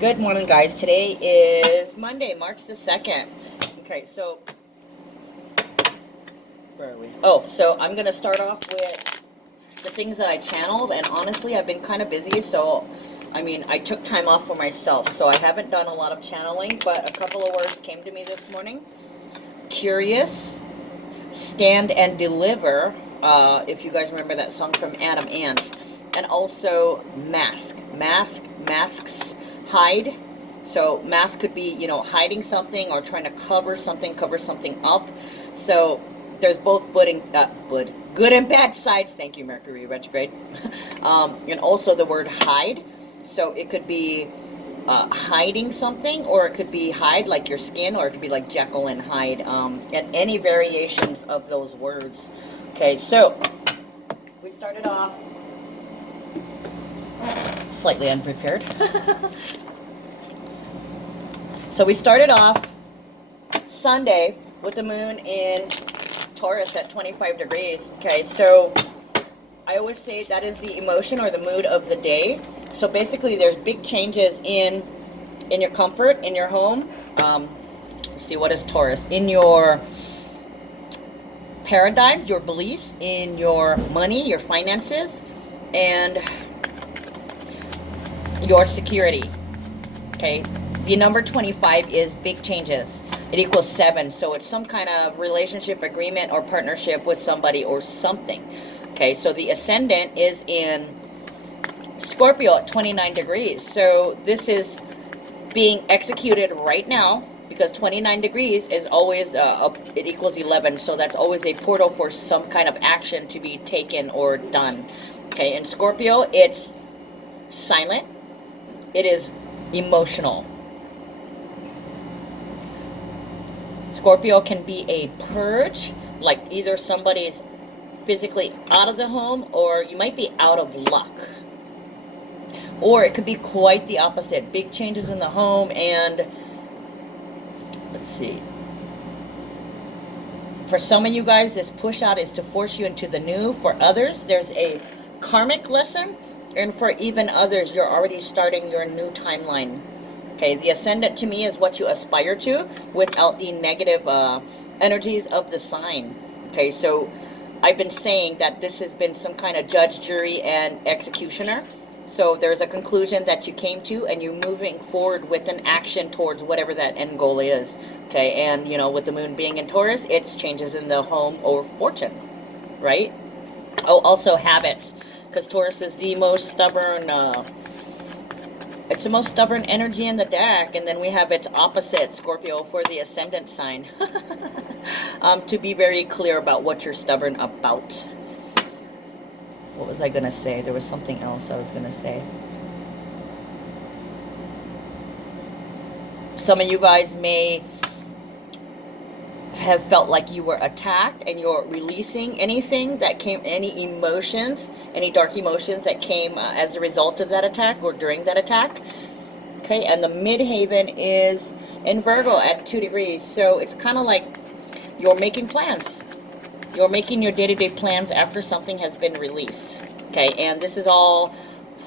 Good morning, guys. Today is Monday, March the 2nd. Okay, so where are we? Oh, so I'm going to start off with the things that I channeled, and honestly, I've been kind of busy, so I took time off for myself, so I haven't done a lot of channeling, but a couple of words came to me this morning. Curious, stand and deliver, if you guys remember that song from Adam Ant, and also masks, hide. So mask could be, hiding something or trying to cover something up. So there's both good and bad sides. Thank you, Mercury retrograde. And also the word hide. So it could be hiding something, or it could be hide like your skin, or it could be like Jekyll and Hyde, and any variations of those words. Okay, so we started off slightly unprepared. So we started off Sunday with the moon in Taurus at 25 degrees. Okay, so I always say that is the emotion or the mood of the day. So basically there's big changes in your comfort, in your home. Let's see, what is Taurus? In your paradigms, your beliefs, in your money, your finances, and your security. Okay, the number 25 is big changes. It equals 7, so it's some kind of relationship, agreement, or partnership with somebody or something. Okay, so the ascendant is in Scorpio at 29 degrees. So this is being executed right now, because 29 degrees is always, it equals 11, so that's always a portal for some kind of action to be taken or done. Okay, in Scorpio, it's silent. It is emotional. Scorpio can be a purge, like either somebody's physically out of the home, or you might be out of luck. Or it could be quite the opposite. Big changes in the home, and let's see. For some of you guys, this push out is to force you into the new. For others, there's a karmic lesson. And for even others, you're already starting your new timeline. Okay, the ascendant to me is what you aspire to without the negative energies of the sign. Okay, so I've been saying that this has been some kind of judge, jury, and executioner. So there's a conclusion that you came to, and you're moving forward with an action towards whatever that end goal is. Okay, and with the moon being in Taurus, it's changes in the home or fortune, right? Oh, also habits, because Taurus is the most stubborn, it's the most stubborn energy in the deck. And then we have its opposite, Scorpio, for the ascendant sign. To be very clear about what you're stubborn about. What was I going to say? There was something else I was going to say. Some of you guys may have felt like you were attacked, and you're releasing anything that came, any emotions, any dark emotions that came as a result of that attack or during that attack. Okay, and the midhaven is in Virgo at 2 degrees. So it's kind of like you're making plans. You're making your day-to-day plans after something has been released. Okay, and this is all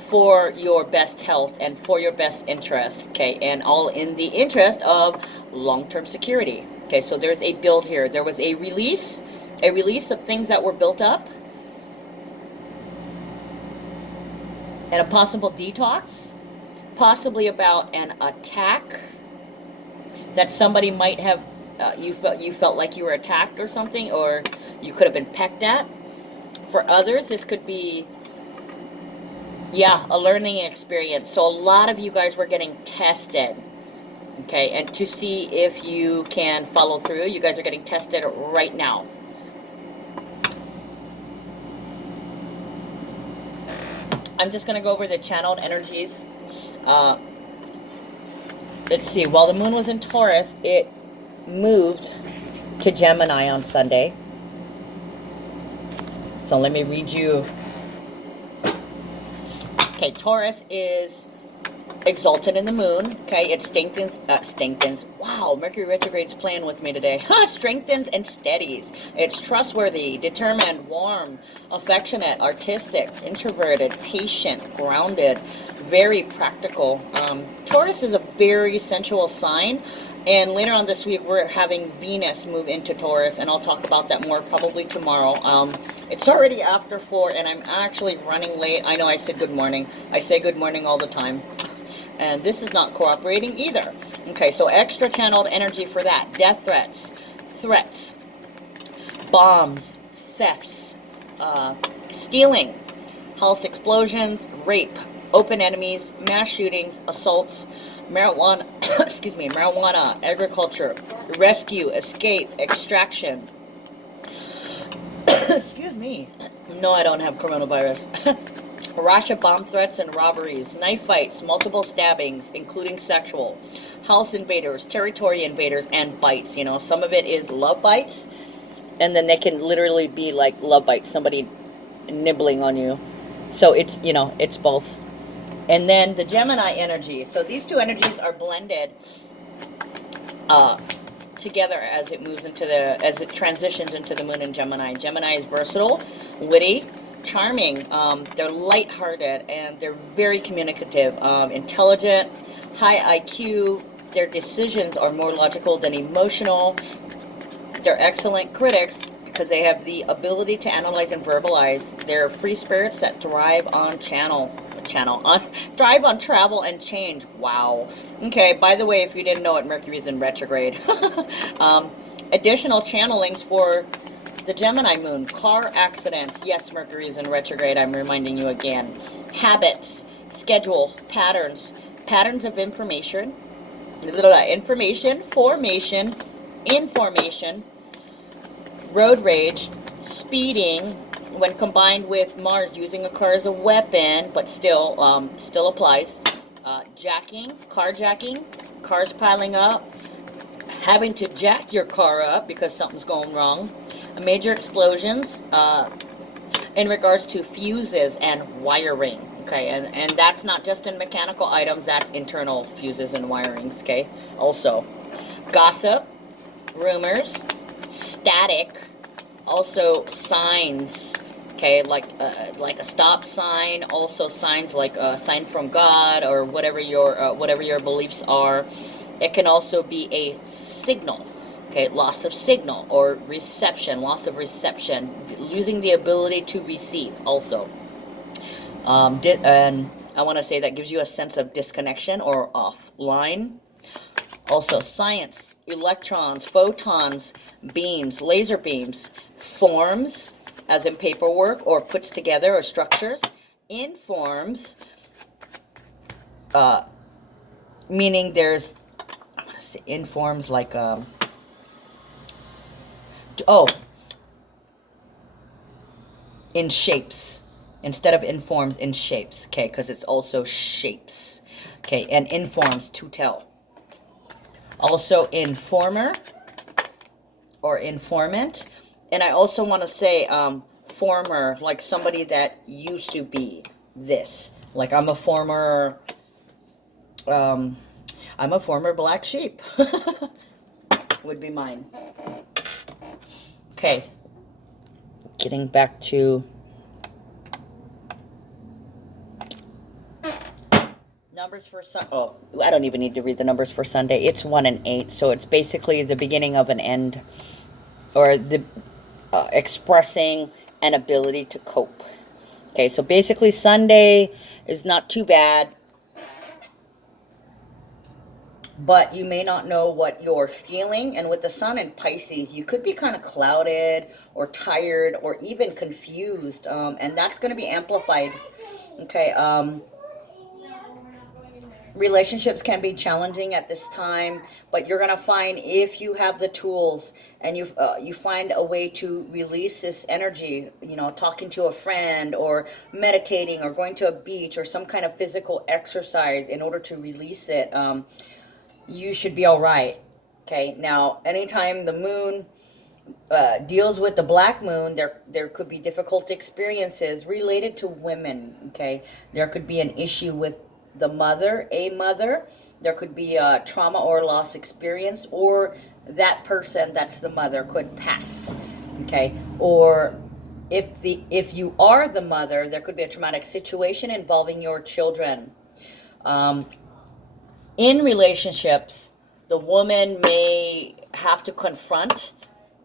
for your best health and for your best interest. Okay, and all in the interest of long-term security. Okay, so there's a build here. There was a release of things that were built up, and a possible detox, possibly about an attack that somebody might have, you felt like you were attacked or something, or you could have been pecked at. For others, this could be, a learning experience. So a lot of you guys were getting tested. Okay, and to see if you can follow through. You guys are getting tested right now. I'm just going to go over the channeled energies. Let's see. While the moon was in Taurus, it moved to Gemini on Sunday. So let me read you. Okay, Taurus is exalted in the moon. Okay, it strengthens. Wow, Mercury retrograde's playing with me today. Strengthens and steadies. It's trustworthy, determined, warm, affectionate, artistic, introverted, patient, grounded, very practical. Taurus is a very sensual sign. And later on this week, we're having Venus move into Taurus, and I'll talk about that more probably tomorrow. It's already after 4, and I'm actually running late. I know I said good morning. I say good morning all the time. And this is not cooperating either. Okay, so extra channeled energy for that. Death threats, bombs, thefts, stealing, house explosions, rape, open enemies, mass shootings, assaults, marijuana, marijuana, agriculture, rescue, escape, extraction. Excuse me. No, I don't have coronavirus. Russia bomb threats and robberies, knife fights, multiple stabbings, including sexual, house invaders, territory invaders, and bites. You know, some of it is love bites, and then they can literally be like love bites, somebody nibbling on you. So it's, you know, it's both. And then the Gemini energy. So these two energies are blended together as it moves into as it transitions into the moon in Gemini. Gemini is versatile, witty, charming. They're lighthearted, and they're very communicative, intelligent, high IQ. Their decisions are more logical than emotional. They're excellent critics because they have the ability to analyze and verbalize. They're free spirits that thrive on thrive on travel and change. Wow. Okay, by the way, if you didn't know it, Mercury's in retrograde. Additional channelings for the Gemini moon. Car accidents. Yes, Mercury's in retrograde. I'm reminding you again. Habits, schedule, patterns of information, formation, information, road rage, speeding, when combined with Mars using a car as a weapon, but still applies. Carjacking, cars piling up, having to jack your car up because something's going wrong. Major explosions in regards to fuses and wiring. Okay, and that's not just in mechanical items, that's internal fuses and wirings. Okay, also gossip, rumors, static, also signs. Okay, like a stop sign, also signs like a sign from God or whatever your beliefs are. It can also be a signal. Okay, loss of signal or reception, loss of reception, losing the ability to receive also. And I want to say that gives you a sense of disconnection or offline. Also science, electrons, photons, beams, laser beams, forms, as in paperwork or puts together or structures, informs, meaning there's, I want to say informs like, in shapes, instead of informs, in shapes, okay, because it's also shapes, okay, and informs, to tell. Also informer or informant. And I also want to say former, like somebody that used to be this. Like I'm a former black sheep. Would be mine. Okay. Getting back to numbers for I don't even need to read the numbers for Sunday. It's 1 and 8, so it's basically the beginning of an end, or the expressing an ability to cope. Okay, so basically Sunday is not too bad, but you may not know what you're feeling. And with the sun in Pisces, you could be kind of clouded or tired or even confused, and that's going to be amplified. Okay, relationships can be challenging at this time, but you're going to find, if you have the tools and you find a way to release this energy, you know, talking to a friend or meditating or going to a beach or some kind of physical exercise in order to release it, you should be all right. Okay, now anytime the moon deals with the black moon, there could be difficult experiences related to women. Okay, there could be an issue with the mother, a mother. There could be a trauma or loss experience, or that person that's the mother could pass. Okay, or if you are the mother, there could be a traumatic situation involving your children. In relationships, the woman may have to confront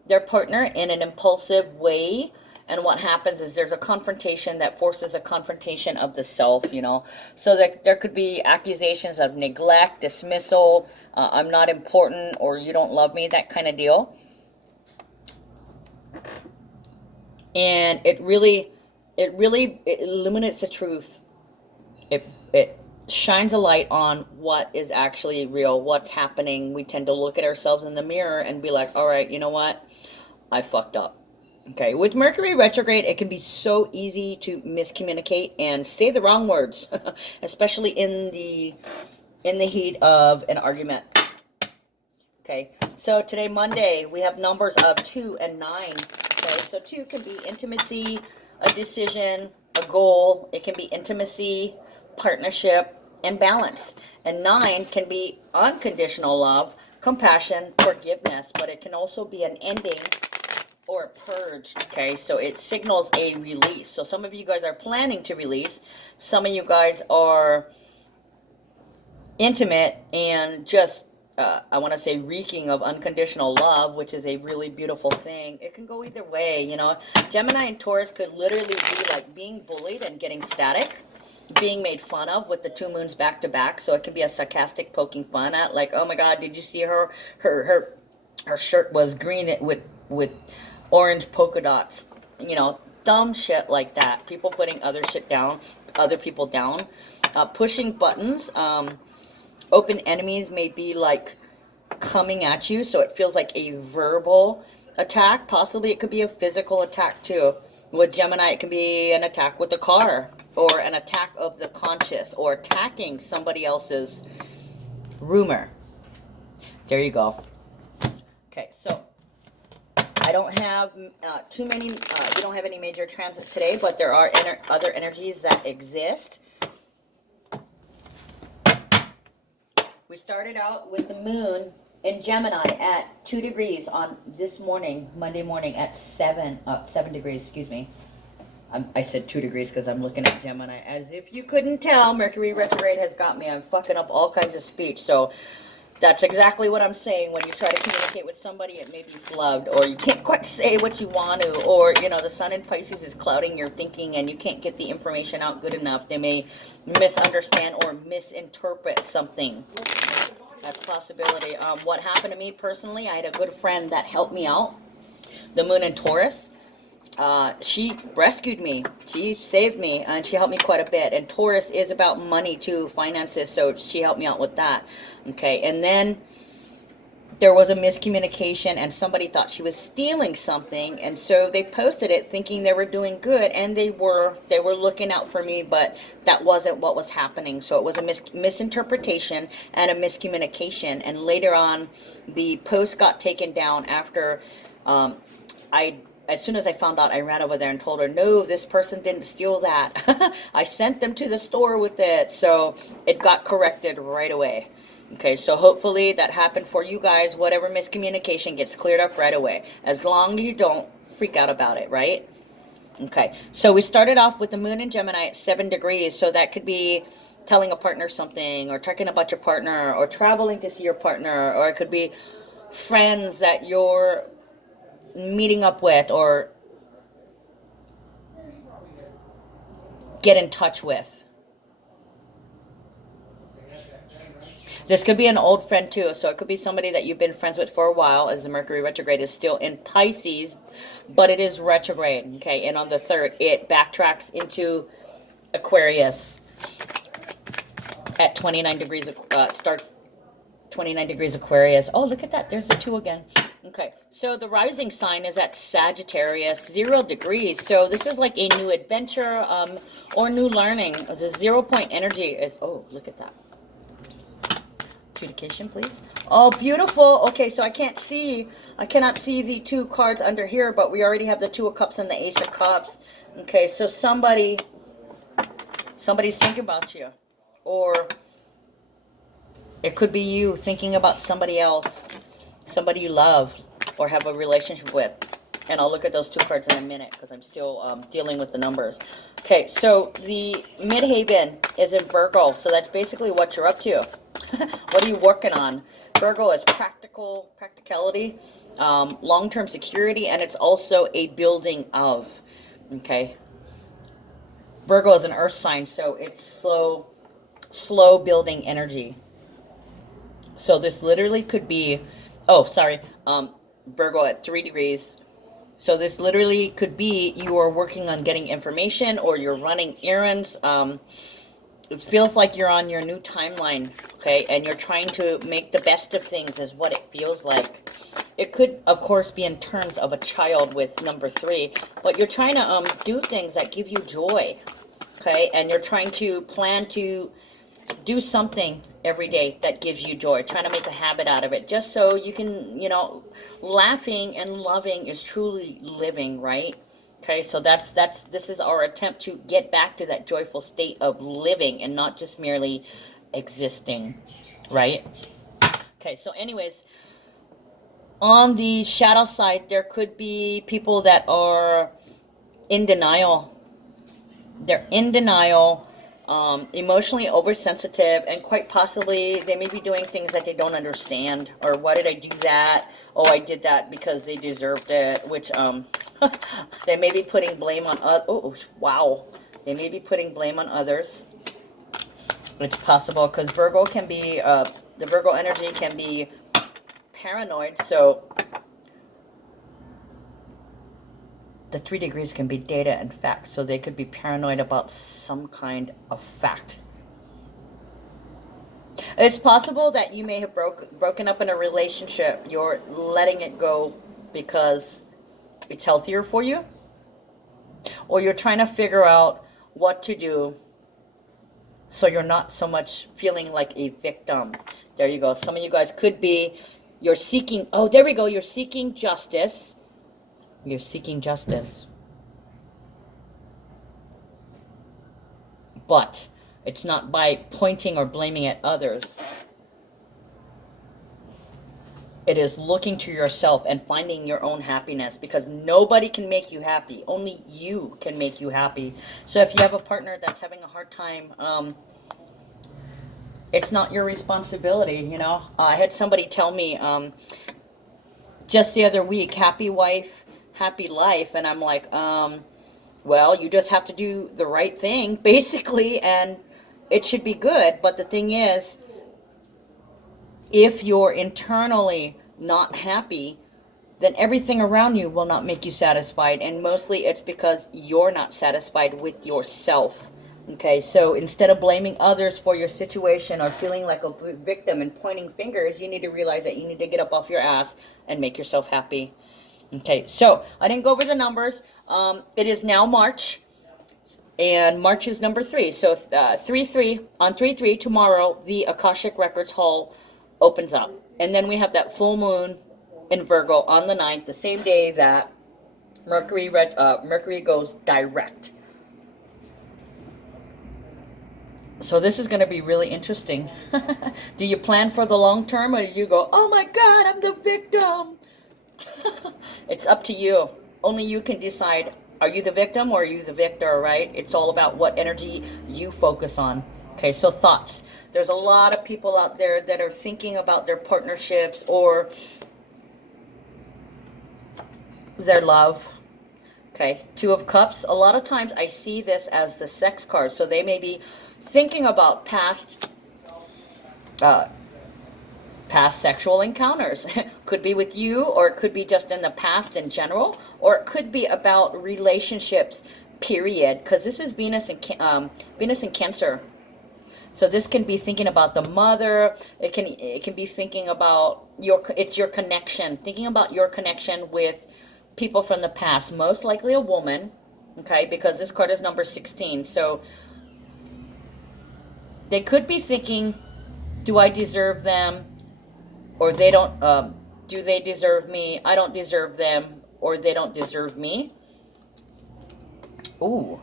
their partner in an impulsive way. And what happens is there's a confrontation that forces a confrontation of the self, you know. So there could be accusations of neglect, dismissal, I'm not important, or you don't love me, that kind of deal. And it illuminates the truth. It shines a light on what is actually real, what's happening. We tend to look at ourselves in the mirror and be like, all right, you know what? I fucked up. Okay, with Mercury retrograde, it can be so easy to miscommunicate and say the wrong words, especially in the heat of an argument. Okay, so today, Monday, we have numbers of 2 and 9. Okay, so 2 can be intimacy, a decision, a goal. It can be intimacy, partnership, and balance. And 9 can be unconditional love, compassion, forgiveness, but it can also be an ending or a purge. Okay, so it signals a release. So some of you guys are planning to release. Some of you guys are intimate and just I want to say reeking of unconditional love, which is a really beautiful thing. It can go either way, you know. Gemini and Taurus could literally be like being bullied and getting static, being made fun of with the 2 moons back to back. So it could be a sarcastic poking fun at, like, oh my god, did you see her shirt was green with orange polka dots, you know, dumb shit like that. People putting other people down, pushing buttons. Open enemies may be like coming at you, so it feels like a verbal attack. Possibly it could be a physical attack too. With Gemini, it can be an attack with a car, or an attack of the conscious, or attacking somebody else's rumor. There you go. Okay, so I don't have too many, we don't have any major transits today, but there are other energies that exist. We started out with the moon in Gemini at 2 degrees on this morning, Monday morning at 7 degrees, excuse me. I said 2 degrees because I'm looking at Gemini. As if you couldn't tell, Mercury retrograde has got me. I'm fucking up all kinds of speech. So that's exactly what I'm saying. When you try to communicate with somebody, it may be flubbed, or you can't quite say what you want to, or, you know, the sun in Pisces is clouding your thinking and you can't get the information out good enough. They may misunderstand or misinterpret something. That's a possibility. What happened to me personally, I had a good friend that helped me out. The moon in Taurus. She rescued me. She saved me, and she helped me quite a bit. And Taurus is about money too, finances, so she helped me out with that. Okay, and then there was a miscommunication, and somebody thought she was stealing something, and so they posted it thinking they were doing good, and they were looking out for me, but that wasn't what was happening. So it was a misinterpretation and a miscommunication, and later on the post got taken down after as soon as I found out, I ran over there and told her, no, this person didn't steal that. I sent them to the store with it. So it got corrected right away. Okay, so hopefully that happened for you guys. Whatever miscommunication gets cleared up right away. As long as you don't freak out about it, right? Okay, so we started off with the moon in Gemini at 7 degrees. So that could be telling a partner something, or talking about your partner, or traveling to see your partner, or it could be friends that you're meeting up with or get in touch with. This could be an old friend too, so it could be somebody that you've been friends with for a while, as the Mercury retrograde is still in Pisces, but it is retrograde. Okay, and on the 3rd it backtracks into Aquarius at 29 degrees. Starts 29 degrees Aquarius. Oh, look at that, there's the 2 again. Okay, so the rising sign is at Sagittarius, 0 degrees. So this is like a new adventure or new learning. The 0 point energy is, oh, look at that. Communication, please. Oh, beautiful. Okay, so I cannot see the 2 cards under here, but we already have the 2 of Cups and the Ace of Cups. Okay, so somebody's thinking about you. Or it could be you thinking about somebody else, somebody you love or have a relationship with. And I'll look at those 2 cards in a minute because I'm still dealing with the numbers. Okay, so the midhaven is in Virgo. So that's basically what you're up to. What are you working on? Virgo is practicality, long-term security, and it's also a building of. Okay. Virgo is an earth sign, so it's slow building energy. So this literally could be, oh, sorry, Virgo at 3 degrees. So this literally could be you are working on getting information or you're running errands. It feels like you're on your new timeline, okay? And you're trying to make the best of things is what it feels like. It could, of course, be in terms of a child with number 3. But you're trying to do things that give you joy, okay? And you're trying to plan to do something every day that gives you joy. Trying to make a habit out of it. Just so you can, you know, laughing and loving is truly living, right? Okay, so this is our attempt to get back to that joyful state of living and not just merely existing, right? Okay, so anyways, on the shadow side, there could be people that are in denial. They're in denial, emotionally oversensitive, and quite possibly they may be doing things that they don't understand. Or why did I do that? Oh, I did that because they deserved it, which they may be putting blame on others. Oh, wow. They may be putting blame on others. It's possible because Virgo can be, the Virgo energy can be paranoid. So the 3 degrees can be data and facts. So they could be paranoid about some kind of fact. It's possible that you may have broken up in a relationship. You're letting it go because it's healthier for you. Or you're trying to figure out what to do so you're not so much feeling like a victim. There you go. Some of you guys could be, you're seeking, oh, there we go. You're seeking justice. You're seeking justice. But it's not by pointing or blaming at others. It is looking to yourself and finding your own happiness, because nobody can make you happy. Only you can make you happy. So if you have a partner that's having a hard time, it's not your responsibility, you know. I had somebody tell me just the other week, happy wife, happy life. And I'm like, well, you just have to do the right thing, basically, and it should be good. But the thing is, if you're internally not happy, then everything around you will not make you satisfied. And mostly it's because you're not satisfied with yourself. Okay, so instead of blaming others for your situation or feeling like a victim and pointing fingers, you need to realize that you need to get up off your ass and make yourself happy. Okay, so I didn't go over the numbers. It is now March. And March is number 3. So 3-3, on 3-3, tomorrow, the Akashic Records Hall opens up. And then we have that full moon in Virgo on the 9th, the same day that Mercury goes direct. So this is going to be really interesting. Do you plan for the long term, or do you go, oh my God, I'm the victim? It's up to you. Only you can decide, are you the victim or are you the victor, right? It's all about what energy you focus on. Okay, so thoughts. There's a lot of people out there that are thinking about their partnerships or their love. Okay, 2 of Cups. A lot of times I see this as the sex card. So they may be thinking about past sexual encounters. Could be with you, or it could be just in the past in general, or it could be about relationships, period. Because this is Venus in Cancer. So this can be thinking about the mother. It can be thinking about your connection. Thinking about your connection with people from the past. Most likely a woman. Okay, because this card is number 16. So they could be thinking, do I deserve them? Or they don't, do they deserve me? I don't deserve them, or they don't deserve me. Ooh.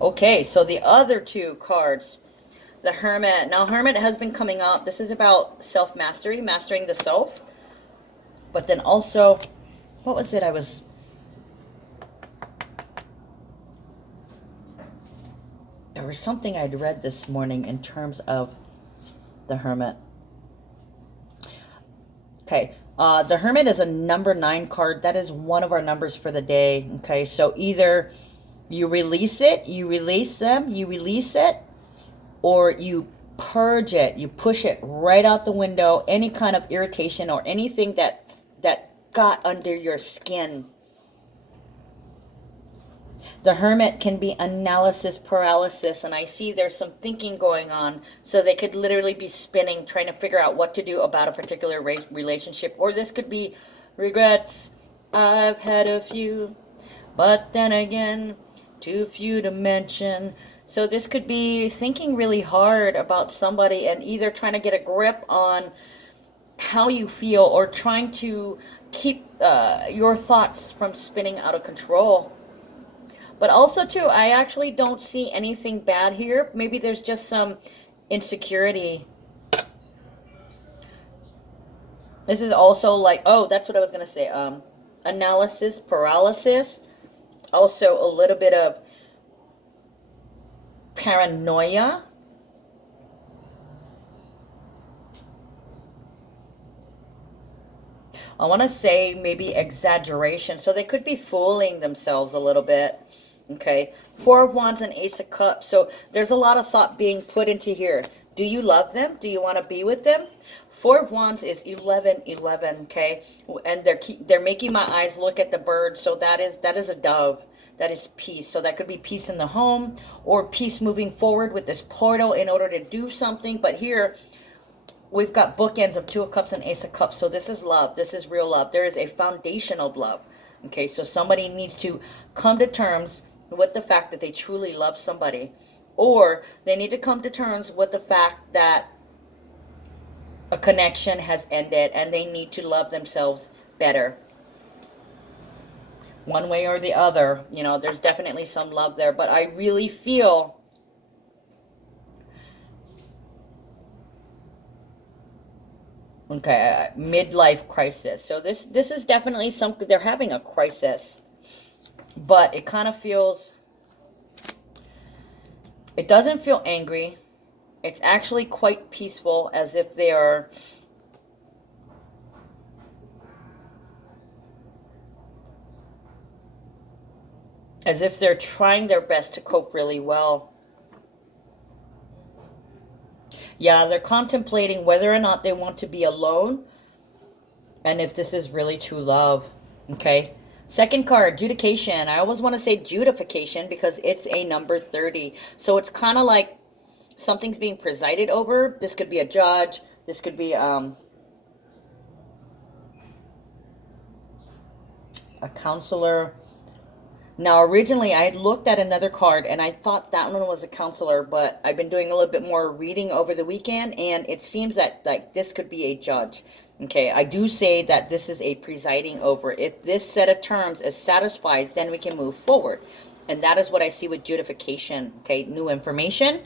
Okay, so the other two cards, the Hermit. Now, Hermit has been coming up. This is about self-mastery, mastering the self. But then also, what was it there was something I'd read this morning in terms of the Hermit. Okay, the Hermit is a number 9 card. That is one of our numbers for the day. Okay, so either you release it, you release them, you release it, or you purge it, you push it right out the window, any kind of irritation or anything that got under your skin. The Hermit can be analysis paralysis, and I see there's some thinking going on, so they could literally be spinning, trying to figure out what to do about a particular relationship. Or this could be regrets. I've had a few, but then again, too few to mention. So this could be thinking really hard about somebody and either trying to get a grip on how you feel or trying to keep your thoughts from spinning out of control. But also, too, I actually don't see anything bad here. Maybe there's just some insecurity. This is also like, oh, that's what I was going to say. Analysis, paralysis. Also, a little bit of paranoia. I want to say maybe exaggeration. So they could be fooling themselves a little bit. Okay, 4 of Wands and Ace of Cups. So there's a lot of thought being put into here. Do you love them? Do you want to be with them? 4 of Wands is 11, 11. Okay, and they're making my eyes look at the bird. So that is a dove. That is peace. So that could be peace in the home or peace moving forward with this portal in order to do something. But here we've got bookends of 2 of Cups and Ace of Cups. So this is love. This is real love. There is a foundation of love. Okay, so somebody needs to come to terms with the fact that they truly love somebody, or they need to come to terms with the fact that a connection has ended and they need to love themselves better. One way or the other, you know, there's definitely some love there, but I really feel okay, midlife crisis. So this is definitely something, they're having a crisis. But it kind of feels, it doesn't feel angry. It's actually quite peaceful, as if they are, as if they're trying their best to cope really well. Yeah, they're contemplating whether or not they want to be alone and if this is really true love. Okay. Second card, judication. I always want to say judification because it's a number 30. So it's kind of like something's being presided over. This could be a judge. This could be a counselor. Now, originally, I had looked at another card, and I thought that one was a counselor, but I've been doing a little bit more reading over the weekend, and it seems that like this could be a judge. Okay, I do say that this is a presiding over. If this set of terms is satisfied, then we can move forward. And that is what I see with judification. Okay, new information,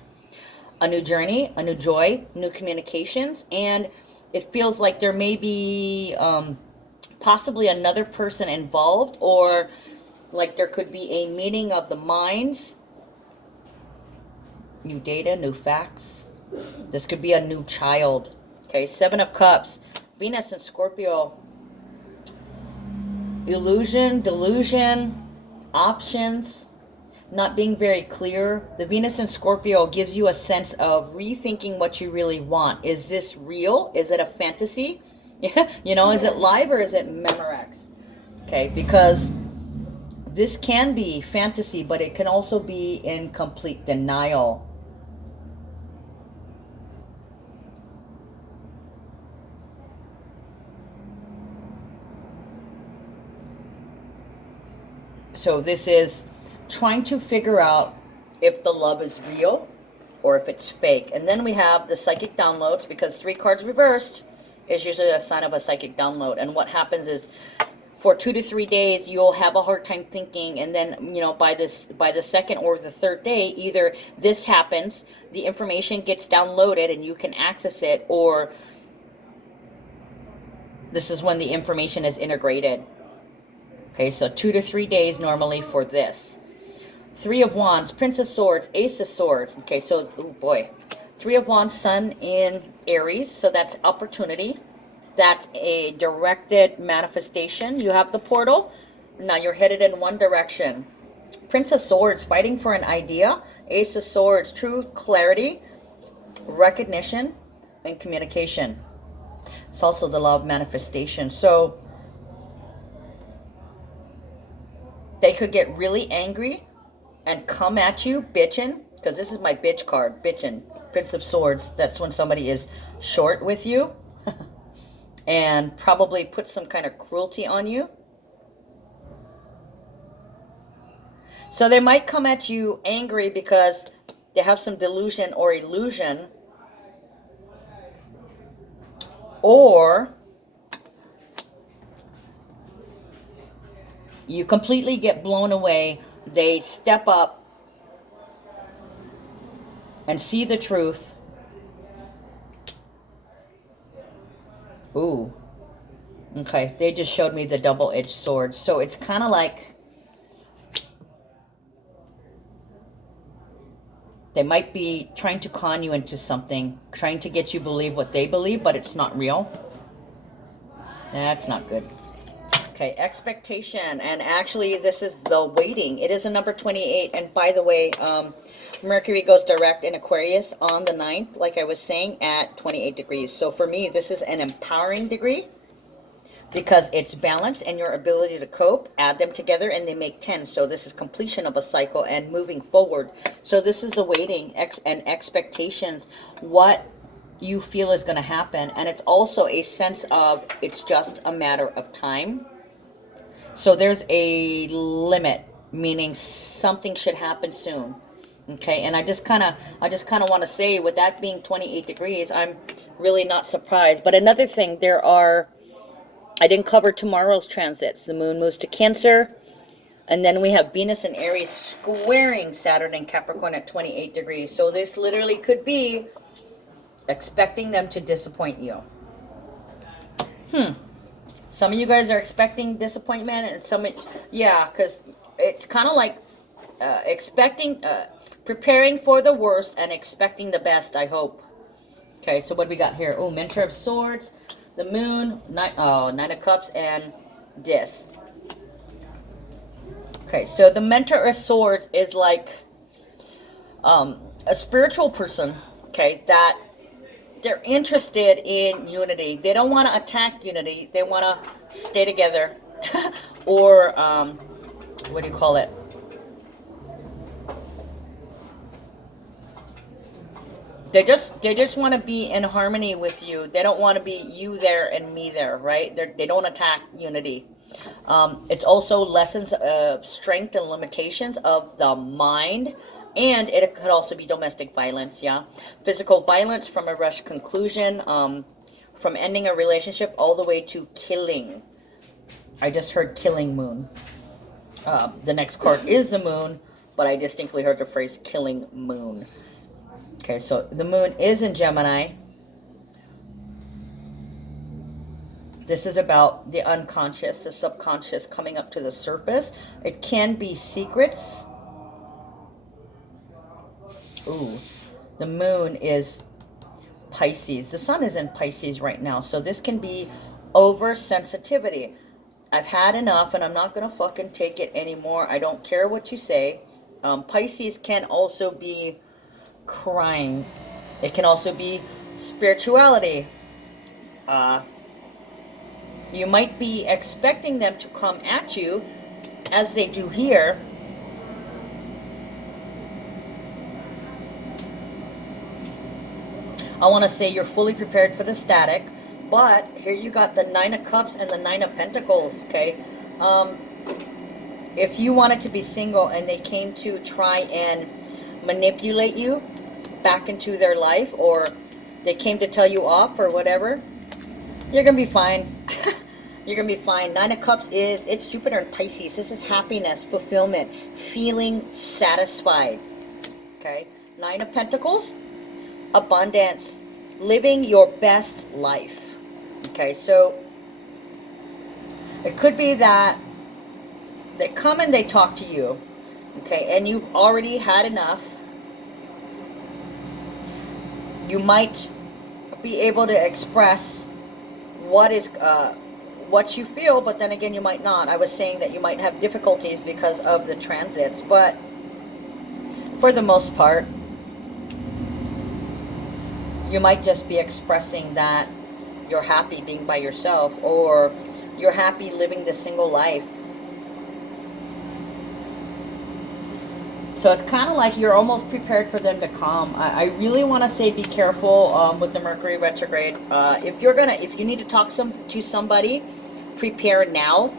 a new journey, a new joy, new communications, and it feels like there may be possibly another person involved, or like there could be a meeting of the minds, new data, new facts. This could be a new child. Okay, 7 of Cups, Venus and Scorpio. Illusion, delusion, options, not being very clear. The Venus and Scorpio gives you a sense of rethinking what you really want. Is this real? Is it a fantasy? Yeah, you know, is it live or is it Memorex? Okay, because this can be fantasy, but it can also be in complete denial. So this is trying to figure out if the love is real or if it's fake. And then we have the psychic downloads, because 3 cards reversed is usually a sign of a psychic download. And what happens is for 2 to 3 days, you'll have a hard time thinking, and then, you know, by the second or the third day, either this happens, the information gets downloaded and you can access it, or this is when the information is integrated. Okay, so 2 to 3 days normally for this. Three of Wands, Prince of Swords, Ace of Swords. Okay, so, oh boy. Three of Wands, Sun in Aries, so that's opportunity. That's a directed manifestation. You have the portal. Now you're headed in one direction. Prince of Swords, fighting for an idea. Ace of Swords, true clarity, recognition, and communication. It's also the law of manifestation. So they could get really angry and come at you bitching, because this is my bitch card, bitching. Prince of Swords, that's when somebody is short with you and probably put some kind of cruelty on you. So they might come at you angry because they have some delusion or illusion, or you completely get blown away. They step up and see the truth. Ooh. Okay, they just showed me the double-edged sword. So it's kind of like they might be trying to con you into something, trying to get you believe what they believe, but it's not real. That's not good. Okay, expectation. And actually, this is the waiting. It is a number 28. And by the way, Mercury goes direct in Aquarius on the 9th, like I was saying, at 28 degrees. So for me, this is an empowering degree because it's balance and your ability to cope. Add them together and they make 10. So this is completion of a cycle and moving forward. So this is awaiting and expectations, what you feel is going to happen. And it's also a sense of it's just a matter of time. So there's a limit, meaning something should happen soon. Okay, and I just kind of want to say, with that being 28 degrees, I'm really not surprised. But another thing, I didn't cover tomorrow's transits. The moon moves to Cancer, and then we have Venus and Aries squaring Saturn and Capricorn at 28 degrees. So this literally could be expecting them to disappoint you. Some of you guys are expecting disappointment, and yeah, because it's kind of like preparing for the worst and expecting the best, I hope. Okay, so what do we got here? Oh, Mentor of Swords, the Moon, Nine of Cups, and this. Okay, so the Mentor of Swords is like a spiritual person, okay, that they're interested in unity. They don't want to attack unity. They want to stay together. Or, what do you call it? They just want to be in harmony with you. They don't want to be you there and me there, right? They don't attack unity. It's also lessons of strength and limitations of the mind. And it could also be domestic violence, yeah. Physical violence from a rushed conclusion, from ending a relationship all the way to killing. I just heard killing moon. The next card is the moon, but I distinctly heard the phrase killing moon. Okay, so the moon is in Gemini. This is about the unconscious, the subconscious coming up to the surface. It can be secrets. Ooh, the moon is Pisces. The sun is in Pisces right now, so this can be oversensitivity. I've had enough, and I'm not going to fucking take it anymore. I don't care what you say. Pisces can also be crying. It can also be spirituality. You might be expecting them to come at you, as they do here. I want to say you're fully prepared for the static, but here you got the Nine of Cups and the Nine of Pentacles, okay? If you wanted to be single and they came to try and manipulate you back into their life, or they came to tell you off or whatever, you're going to be fine. You're going to be fine. Nine of Cups it's Jupiter in Pisces. This is happiness, fulfillment, feeling satisfied. Okay. Nine of Pentacles, abundance, living your best life. Okay, so it could be that they come and they talk to you, okay, and you've already had enough. You might be able to express what you feel, but then again, you might not. I was saying that you might have difficulties because of the transits, but for the most part, you might just be expressing that you're happy being by yourself, or you're happy living the single life. So it's kind of like you're almost prepared for them to come. I really want to say be careful with the Mercury retrograde. If you need to talk to somebody, prepare now.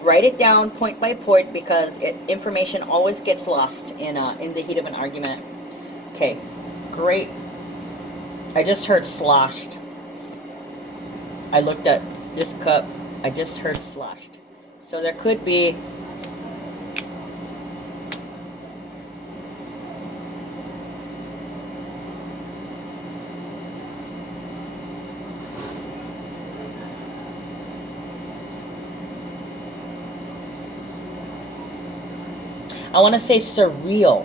Write it down point by point, because information always gets lost in the heat of an argument. Okay, great. I just heard sloshed. I looked at this cup. I just heard sloshed. So there could be I want to say surreal.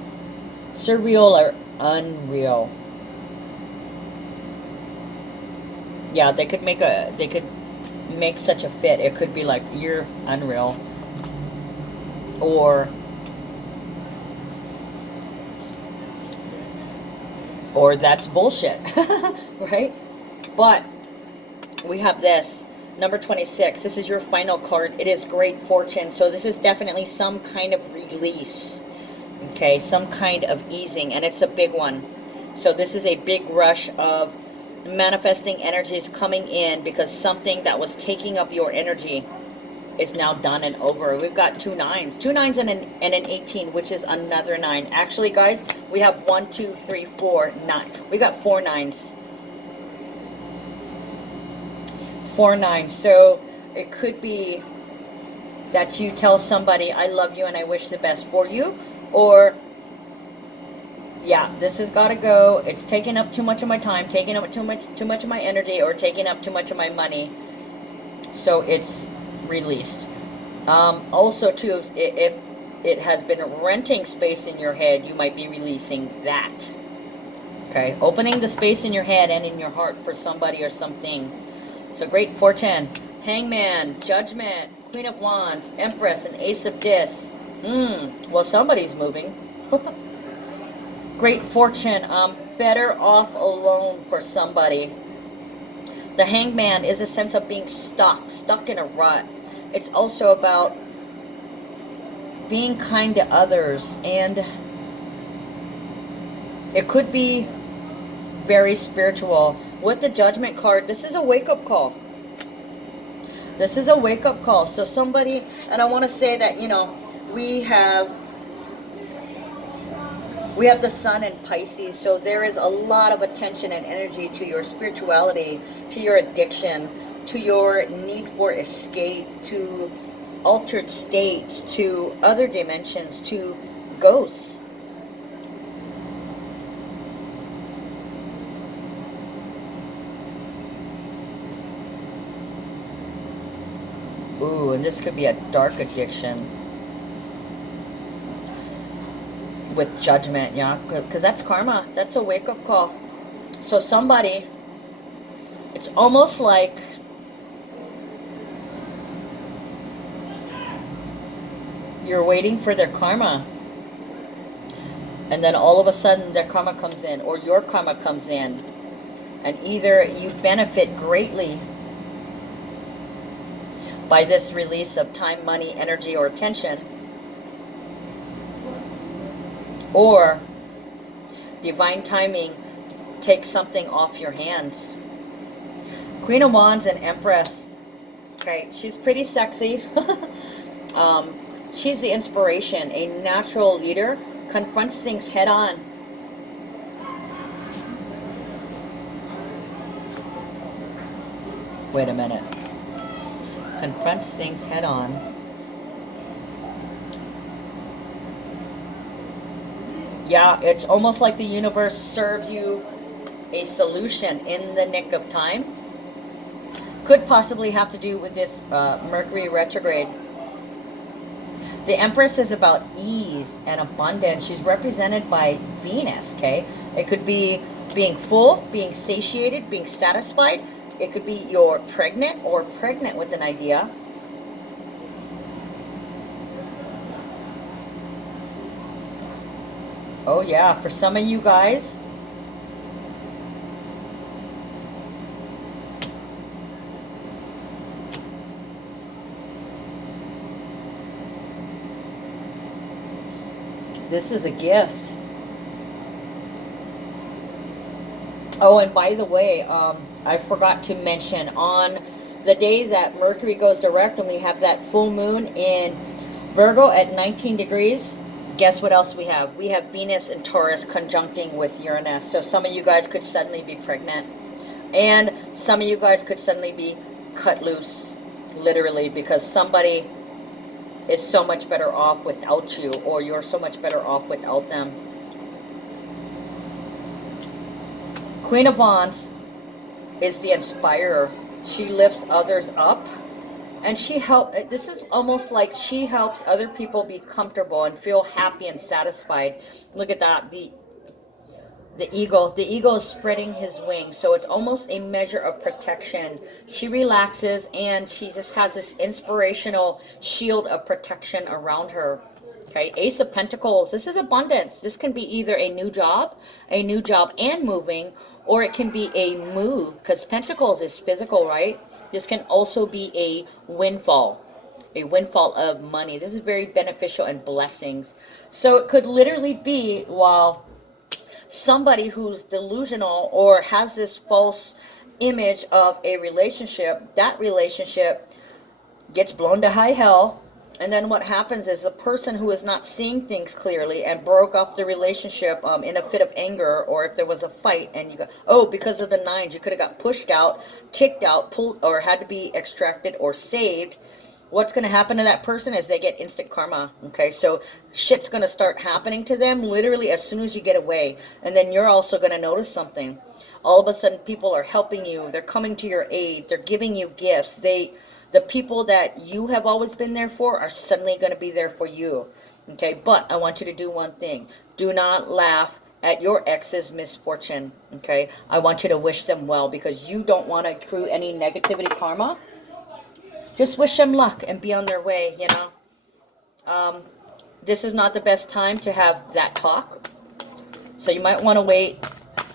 Surreal or unreal. Yeah, they could make such a fit. It could be like, you're unreal, or that's bullshit. Right? But we have this number 26. This is your final card. It is great fortune. So this is definitely some kind of release. Okay, some kind of easing, and it's a big one. So this is a big rush of manifesting energies coming in, because something that was taking up your energy is now done and over. We've got two nines and an 18, which is another 9. Actually, guys, we have 1, 2, 3, 4, 9. We got 4 9s. 4 9. So it could be that you tell somebody, I love you and I wish the best for you, or yeah, this has got to go. It's taking up too much of my time, taking up too much of my energy, or taking up too much of my money. So it's released. Also, too, if it has been renting space in your head, you might be releasing that. Okay, opening the space in your head and in your heart for somebody or something. So great fortune, Hangman, Judgment, Queen of Wands, Empress, and Ace of Discs. Well, somebody's moving. Great fortune, better off alone for somebody. The Hangman is a sense of being stuck in a rut. It's also about being kind to others, and it could be very spiritual. With the Judgment card, this is a wake-up call. This is a wake-up call. So somebody, and I want to say that, you know, we have the sun in Pisces, so there is a lot of attention and energy to your spirituality, to your addiction, to your need for escape, to altered states, to other dimensions, to ghosts. Ooh, and this could be a dark addiction. With Judgment, yeah, because that's karma. That's a wake-up call. So somebody, it's almost like you're waiting for their karma, and then all of a sudden their karma comes in, or your karma comes in, and either you benefit greatly by this release of time, money, energy, or attention, or divine timing takes something off your hands. Queen of Wands and Empress. Okay, she's pretty sexy. She's the inspiration. A natural leader confronts things head on. Wait a minute. confronts things head on. Yeah, it's almost like the universe serves you a solution in the nick of time. Could possibly have to do with this Mercury retrograde. The Empress is about ease and abundance. She's represented by Venus, okay? It could be being full, being satiated, being satisfied. It could be you're pregnant or pregnant with an idea. Oh yeah, for some of you guys, this is a gift. Oh, and by the way, I forgot to mention, on the day that Mercury goes direct and we have that full moon in Virgo at 19 degrees, guess what else we have? We have Venus and Taurus conjuncting with Uranus. So some of you guys could suddenly be pregnant. And some of you guys could suddenly be cut loose, literally, because somebody is so much better off without you, or you're so much better off without them. Queen of Wands is the inspirer. She lifts others up, and this is almost like she helps other people be comfortable and feel happy and satisfied. Look at that, the eagle is spreading his wings, so it's almost a measure of protection. She relaxes and she just has this inspirational shield of protection around her. Okay, Ace of Pentacles, this is abundance. This can be either a new job and moving, or it can be a move, because Pentacles is physical, right? This can also be a windfall of money. This is very beneficial and blessings. So it could literally be, while somebody who's delusional or has this false image of a relationship, that relationship gets blown to high hell. And then what happens is the person who is not seeing things clearly and broke up the relationship in a fit of anger, or if there was a fight and you got, because of the nines, you could have got pushed out, kicked out, pulled, or had to be extracted or saved. What's going to happen to that person is they get instant karma. Okay, so shit's going to start happening to them literally as soon as you get away. And then you're also going to notice something. All of a sudden people are helping you. They're coming to your aid. They're giving you gifts. The people that you have always been there for are suddenly going to be there for you. Okay, but I want you to do one thing. Do not laugh at your ex's misfortune. Okay, I want you to wish them well, because you don't want to accrue any negativity karma. Just wish them luck and be on their way, you know. This is not the best time to have that talk. So you might want to wait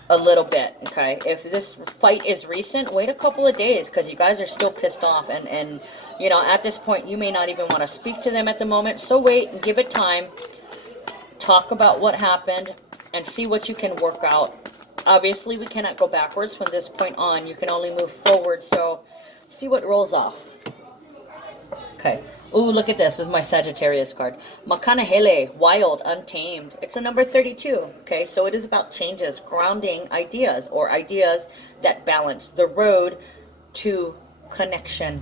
a little bit, okay? If this fight is recent, wait a couple of days, because you guys are still pissed off. And you know, at this point, you may not even want to speak to them at the moment. So wait and give it time. Talk about what happened and see what you can work out. Obviously, we cannot go backwards from this point on. You can only move forward. So see what rolls off. Okay. Ooh, look at this. This is my Sagittarius card. Makanahele, wild, untamed. It's a number 32. Okay, so it is about changes, grounding ideas, or ideas that balance the road to connection,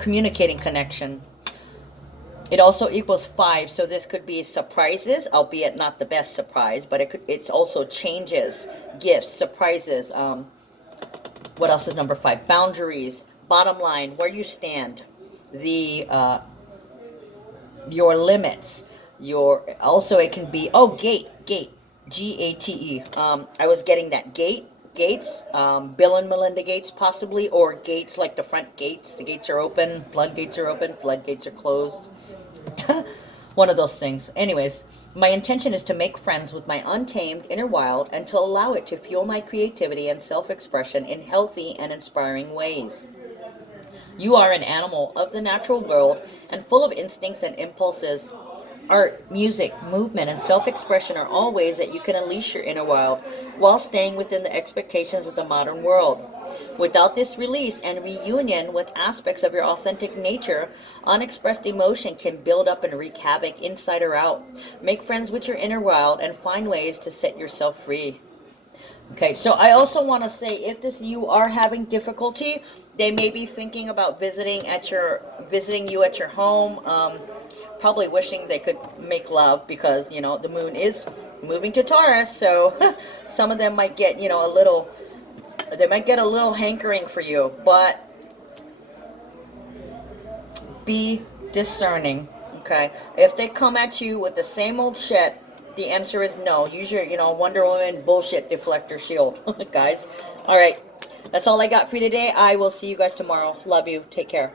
communicating connection. It also equals 5, so this could be surprises, albeit not the best surprise, but it's also changes, gifts, surprises. What else is number 5? Boundaries, bottom line, where you stand. Your limits, also it can be, gate, G-A-T-E. I was getting that gates, Bill and Melinda Gates possibly, or gates like the front gates. The gates are open, floodgates are open, floodgates are closed. One of those things. Anyways, my intention is to make friends with my untamed inner wild and to allow it to fuel my creativity and self-expression in healthy and inspiring ways. You are an animal of the natural world and full of instincts and impulses. Art, music, movement, and self-expression are all ways that you can unleash your inner wild while staying within the expectations of the modern world. Without this release and reunion with aspects of your authentic nature, unexpressed emotion can build up and wreak havoc inside or out. Make friends with your inner wild and find ways to set yourself free. Okay, so I also want to say, if you are having difficulty, they may be thinking about visiting you at your home. Probably wishing they could make love, because you know the moon is moving to Taurus, so some of them might get, you know, they might get a little hankering for you, but be discerning. Okay, if they come at you with the same old shit, the answer is no. Use your, you know, Wonder Woman bullshit deflector shield, guys. All right, that's all I got for you today. I will see you guys tomorrow. Love you. Take care.